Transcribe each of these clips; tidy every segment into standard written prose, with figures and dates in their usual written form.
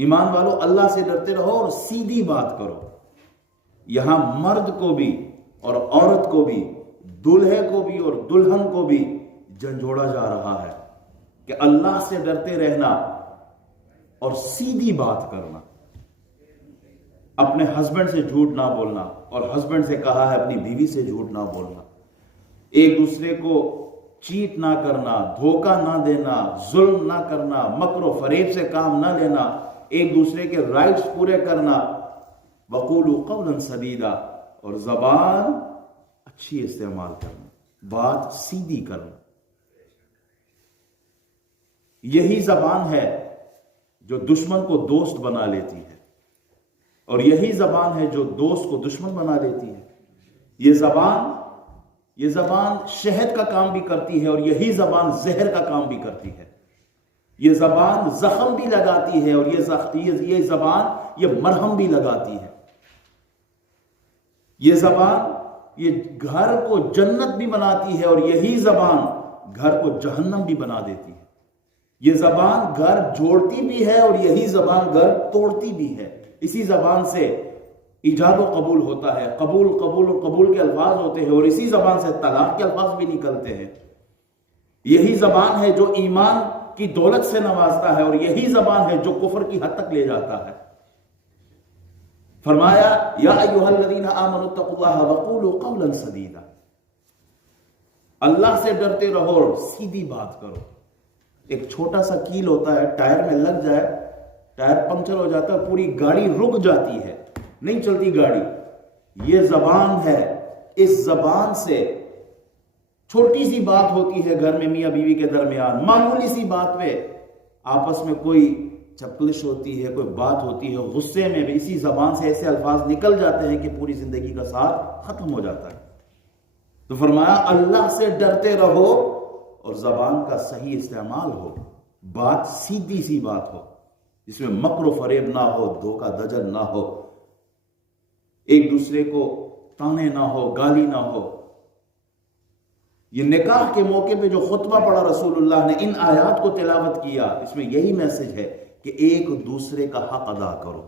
ایمان والو اللہ سے ڈرتے رہو اور سیدھی بات کرو. یہاں مرد کو بھی اور عورت کو بھی، دلہے کو بھی اور دلہن کو بھی جھنجھوڑا جا رہا ہے کہ اللہ سے ڈرتے رہنا اور سیدھی بات کرنا. اپنے ہسبینڈ سے جھوٹ نہ بولنا، اور ہسبینڈ سے کہا ہے اپنی بیوی سے جھوٹ نہ بولنا. ایک دوسرے کو چیٹ نہ کرنا، دھوکہ نہ دینا، ظلم نہ کرنا، مکر و فریب سے کام نہ لینا، ایک دوسرے کے رائٹس پورے کرنا. وَقُولُوا قَوْلًا سَدِيدًا، اور زبان اچھی استعمال کرنا، بات سیدھی کرنا. یہی زبان ہے جو دشمن کو دوست بنا لیتی ہے، اور یہی زبان ہے جو دوست کو دشمن بنا لیتی ہے. یہ زبان شہد کا کام بھی کرتی ہے، اور یہی زبان زہر کا کام بھی کرتی ہے. یہ زبان زخم بھی لگاتی ہے، اور یہ زبان یہ مرہم بھی لگاتی ہے. یہ زبان یہ گھر کو جنت بھی بناتی ہے، اور یہی زبان گھر کو جہنم بھی بنا دیتی ہے. یہ زبان گھر جوڑتی بھی ہے، اور یہی زبان گھر توڑتی بھی ہے. اسی زبان سے ایجاب و قبول ہوتا ہے، قبول قبول اور قبول کے الفاظ ہوتے ہیں، اور اسی زبان سے طلاق کے الفاظ بھی نکلتے ہیں. یہی زبان ہے جو ایمان کی دولت سے نوازتا ہے، اور یہی زبان ہے جو کفر کی حد تک لے جاتا ہے. فرمایا یا ایھا الذین آمنوا اتقوا اللہ وقولوا قولا سدیدا، اللہ سے ڈرتے رہو اور سیدھی بات کرو. ایک چھوٹا سا کیل ہوتا ہے، ٹائر میں لگ جائے، ٹائر پنکچر ہو جاتا ہے، پوری گاڑی رک جاتی ہے، نہیں چلتی گاڑی. یہ زبان ہے، اس زبان سے چھوٹی سی بات ہوتی ہے گھر میں میاں بیوی کے درمیان، معمولی سی بات پہ آپس میں کوئی چپلش ہوتی ہے، کوئی بات ہوتی ہے، غصے میں بھی اسی زبان سے ایسے الفاظ نکل جاتے ہیں کہ پوری زندگی کا ساتھ ختم ہو جاتا ہے. تو فرمایا اللہ سے ڈرتے رہو اور زبان کا صحیح استعمال ہو، بات سیدھی سی بات ہو جس میں مکر و فریب نہ ہو، دھوکہ دجل نہ ہو، ایک دوسرے کو تانے نہ ہو، گالی نہ ہو. یہ نکاح کے موقع پہ جو خطبہ پڑھا رسول اللہ نے، ان آیات کو تلاوت کیا، اس میں یہی میسج ہے کہ ایک دوسرے کا حق ادا کرو.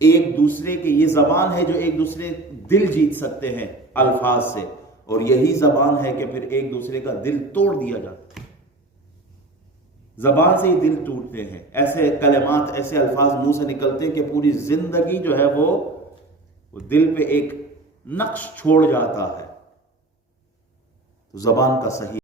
ایک دوسرے کے، یہ زبان ہے جو ایک دوسرے دل جیت سکتے ہیں الفاظ سے، اور یہی زبان ہے کہ پھر ایک دوسرے کا دل توڑ دیا جاتا ہے. زبان سے ہی دل ٹوٹتے ہیں، ایسے کلمات، ایسے الفاظ منہ سے نکلتے ہیں کہ پوری زندگی جو ہے وہ دل پہ ایک نقش چھوڑ جاتا ہے. تو زبان کا صحیح